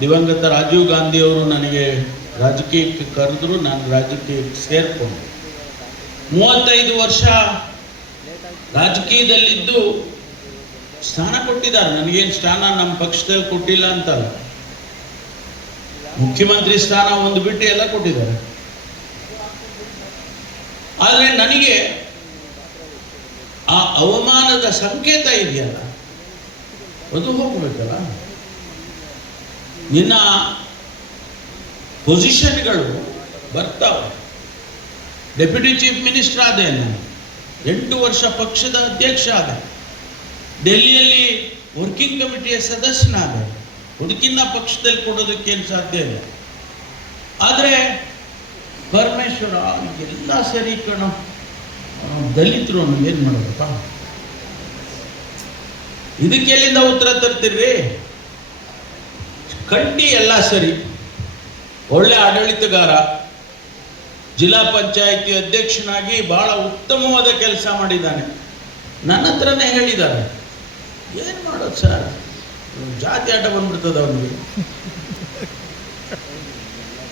ದಿವಂಗತ ರಾಜೀವ್ ಗಾಂಧಿ ಅವರು ನನಗೆ ರಾಜಕೀಯಕ್ಕೆ ಕರೆದ್ರು, ನಾನು ರಾಜಕೀಯಕ್ಕೆ ಸೇರಿಕೊಂಡೆ. 35 ವರ್ಷ ರಾಜಕೀಯದಲ್ಲಿದ್ದು ಸ್ಥಾನ ಕೊಟ್ಟಿದ್ದಾರೆ. ನನಗೇನು ಸ್ಥಾನ ನಮ್ಮ ಪಕ್ಷದಲ್ಲಿ ಕೊಟ್ಟಿಲ್ಲ ಅಂತಲ್ಲ, ಮುಖ್ಯಮಂತ್ರಿ ಸ್ಥಾನ ಒಂದು ಬಿಟ್ಟು ಎಲ್ಲ ಕೊಟ್ಟಿದ್ದಾರೆ. ಆದರೆ ನನಗೆ ಆ ಅವಮಾನದ ಸಂಕೇತ ಇದೆಯಲ್ಲ, ಅದು ಹೋಗ್ಬೇಕಲ್ಲ. ನಿನ್ನ ಪೊಸಿಷನ್ಗಳು ಬರ್ತಾವೆ. ಡೆಪ್ಯೂಟಿ ಚೀಫ್ ಮಿನಿಸ್ಟರ್ ಆದೆ, ನಾನು 8 ವರ್ಷ ಪಕ್ಷದ ಅಧ್ಯಕ್ಷ ಆದೆ, ಡೆಲ್ಲಿಯಲ್ಲಿ ವರ್ಕಿಂಗ್ ಕಮಿಟಿಯ ಸದಸ್ಯನಾದೆ. ಅದಕ್ಕಿಂತ ಪಕ್ಷದಲ್ಲಿ ಕೊಡೋದಕ್ಕೇನು ಸಾಧ್ಯ ಇಲ್ಲ. ಆದರೆ ಪರಮೇಶ್ವರ ಎಲ್ಲ ಸರಿ ಕಣೋ, ದಲಿತರು ಏನು ಮಾಡೋದಪ್ಪ, ಇದಕ್ಕೆ ಎಲ್ಲಿಂದ ಉತ್ತರ ತರ್ತೀರಿ? ಕಂಟಿ ಎಲ್ಲ ಸರಿ, ಒಳ್ಳೆ ಆಡಳಿತಗಾರ, ಜಿಲ್ಲಾ ಪಂಚಾಯಿತಿ ಅಧ್ಯಕ್ಷನಾಗಿ ಬಹಳ ಉತ್ತಮವಾದ ಕೆಲಸ ಮಾಡಿದ್ದಾನೆ. ನನ್ನ ಹತ್ರನೇ ಹೇಳಿದ್ದಾರೆ, ಏನು ಮಾಡೋದು ಸರ್, ಜಾತಿ ಆಟ ಬಂದ್ಬಿಡ್ತದೆ ಅವನಿಗೆ.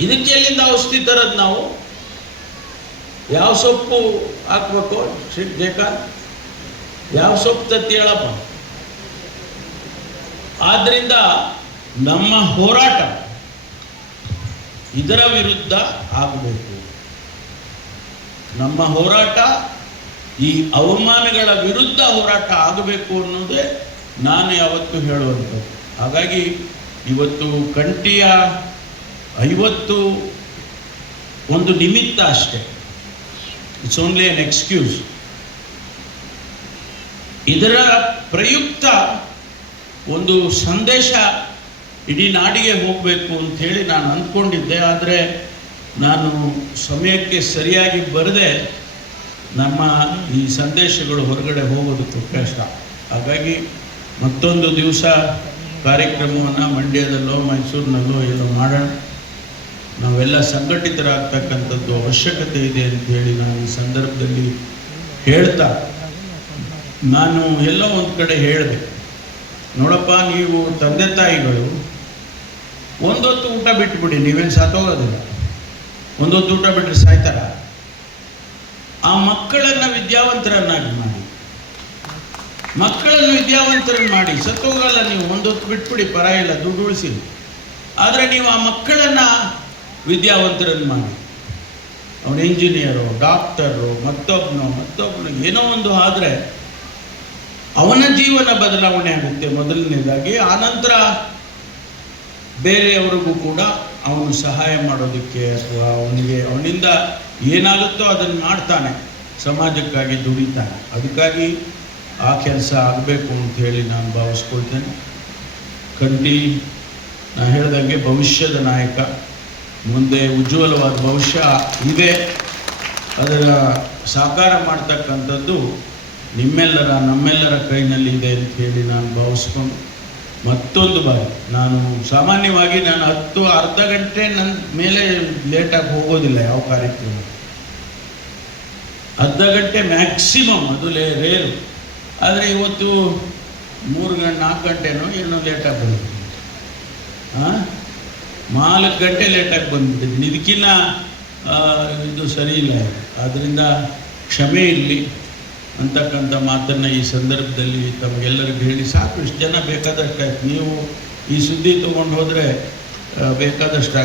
ಇದಕ್ಕೆ ಎಲ್ಲಿಂದ ಔಷಧಿ ತರೋದು ನಾವು? ಯಾವ ಸೊಪ್ಪು ಹಾಕ್ಬೇಕು ಶ್ರೀಕಾಂತ್, ಯಾವ ಸೊಪ್ಪು ತತ್ತಿ ಹೇಳಪ್ಪ? ಆದ್ರಿಂದ ನಮ್ಮ ಹೋರಾಟ ಇದರ ವಿರುದ್ಧ ಆಗಬೇಕು. ನಮ್ಮ ಹೋರಾಟ ಈ ಅವಮಾನಗಳ ವಿರುದ್ಧ ಹೋರಾಟ ಆಗಬೇಕು ಅನ್ನೋದೇ ನಾನು ಯಾವತ್ತೂ ಹೇಳುವಂಥದ್ದು. ಹಾಗಾಗಿ ಇವತ್ತು ಕಂಠಿಯ 50 ಒಂದು ನಿಮಿತ್ತ ಅಷ್ಟೇ, ಇಟ್ಸ್ ಓನ್ಲಿ ಎನ್ ಎಕ್ಸ್ಕ್ಯೂಸ್. ಇದರ ಪ್ರಯುಕ್ತ ಒಂದು ಸಂದೇಶ ಇಡೀ ನಾಡಿಗೆ ಹೋಗಬೇಕು ಅಂತ ಹೇಳಿ ನಾನು ಅಂದ್ಕೊಂಡಿದ್ದೆ. ಆದರೆ ನಾನು ಸಮಯಕ್ಕೆ ಸರಿಯಾಗಿ ಬರದೆ ನಮ್ಮ ಈ ಸಂದೇಶಗಳು ಹೊರಗಡೆ ಹೋಗೋದಕ್ಕೆ ಕಷ್ಟ. ಹಾಗಾಗಿ ಮತ್ತೊಂದು ದಿವಸ ಕಾರ್ಯಕ್ರಮವನ್ನು ಮಂಡ್ಯದಲ್ಲೋ ಮೈಸೂರಿನಲ್ಲೋ ಎಲ್ಲೋ ಮಾಡೋಣ. ನಾವೆಲ್ಲ ಸಂಘಟಿತರಾಗ್ತಕ್ಕಂಥದ್ದು ಅವಶ್ಯಕತೆ ಇದೆ ಅಂತ ಹೇಳಿ ನಾನು ಈ ಸಂದರ್ಭದಲ್ಲಿ ಹೇಳ್ತಾ, ನಾನು ಎಲ್ಲೋ ಒಂದು ಕಡೆ ಹೇಳಿದೆ, ನೋಡಪ್ಪ, ನೀವು ತಂದೆ ತಾಯಿಗಳು ಒಂದೊತ್ತು ಊಟ ಬಿಟ್ಟುಬಿಡಿ, ನೀವೇನು ಸತ್ತೋಗೋದಿಲ್ಲ. ಒಂದೊತ್ತು ಊಟ ಬಿಟ್ಟರೆ ಸಾಯ್ತಾರ? ಆ ಮಕ್ಕಳನ್ನು ವಿದ್ಯಾವಂತರನ್ನಾಗಿ ಮಾಡಿ, ಮಕ್ಕಳನ್ನು ವಿದ್ಯಾವಂತರನ್ನು ಮಾಡಿ, ಸತ್ತೋಗಲ್ಲ ನೀವು. ಒಂದೊತ್ತು ಬಿಟ್ಬಿಡಿ, ಪರ ಇಲ್ಲ, ದುಡ್ಡು ಉಳಿಸಿ. ಆದರೆ ನೀವು ಆ ಮಕ್ಕಳನ್ನು ವಿದ್ಯಾವಂತರನ್ನು ಮಾಡಿ, ಅವನು ಇಂಜಿನಿಯರು, ಡಾಕ್ಟರು, ಮತ್ತೊಬ್ಬನು ಏನೋ ಒಂದು ಆದರೆ ಅವನ ಜೀವನ ಬದಲಾವಣೆ ಆಗುತ್ತೆ ಮೊದಲನೇದಾಗಿ. ಆನಂತರ ಬೇರೆಯವರಿಗೂ ಕೂಡ ಅವನು ಸಹಾಯ ಮಾಡೋದಕ್ಕೆ ಅಥವಾ ಅವನಿಂದ ಏನಾಗುತ್ತೋ ಅದನ್ನು ಮಾಡ್ತಾನೆ, ಸಮಾಜಕ್ಕಾಗಿ ದುಡಿತಾನೆ. ಅದಕ್ಕಾಗಿ ಆ ಕೆಲಸ ಆಗಬೇಕು ಅಂತ ಹೇಳಿ ನಾನು ಭಾವಿಸ್ಕೊಳ್ತೇನೆ. ಕಂಠಿ ನಾನು ಹೇಳ್ದಂಗೆ ಭವಿಷ್ಯದ ನಾಯಕ, ಮುಂದೆ ಉಜ್ವಲವಾದ ಭವಿಷ್ಯ ಇದೆ. ಅದರ ಸಾಕಾರ ಮಾಡ್ತಕ್ಕಂಥದ್ದು ನಮ್ಮೆಲ್ಲರ ಕೈನಲ್ಲಿ ಇದೆ ಅಂತ ಹೇಳಿ ನಾನು ಭಾವಿಸ್ಕೊಂಡು, ಮತ್ತೊಂದು ಬಾರಿ ನಾನು ಸಾಮಾನ್ಯವಾಗಿ ಅರ್ಧ ಗಂಟೆ ನನ್ನ ಮೇಲೆ ಲೇಟಾಗಿ ಹೋಗೋದಿಲ್ಲ ಯಾವ ಕಾರ್ಯಕ್ರಮ. ಅರ್ಧ ಗಂಟೆ ಮ್ಯಾಕ್ಸಿಮಮ್, ಅದು ರೇರು. ಆದರೆ ಇವತ್ತು 4 ಗಂಟೆನೋ ಏನೋ ಲೇಟಾಗಿ ಬಂದಿದ್ದೀನಿ. 4 ಗಂಟೆ ಲೇಟಾಗಿ ಬಂದುಬಿಟ್ಟಿದ್ದೀನಿ. ಇದಕ್ಕಿನ್ನ ಇದು ಸರಿ ಇಲ್ಲ. ಆದ್ದರಿಂದ ಕ್ಷಮೆ ಇರಲಿ ಅಂತಕ್ಕಂಥ ಮಾತನ್ನು ಈ ಸಂದರ್ಭದಲ್ಲಿ ತಮಗೆಲ್ಲರಿಗೂ ಹೇಳಿ ಸಾಕು. ಇಷ್ಟು ಜನ ಬೇಕಾದಷ್ಟು ಆಯ್ತು. ನೀವು ಈ ಸುದ್ದಿ ತೊಗೊಂಡು ಹೋದರೆ ಬೇಕಾದಷ್ಟು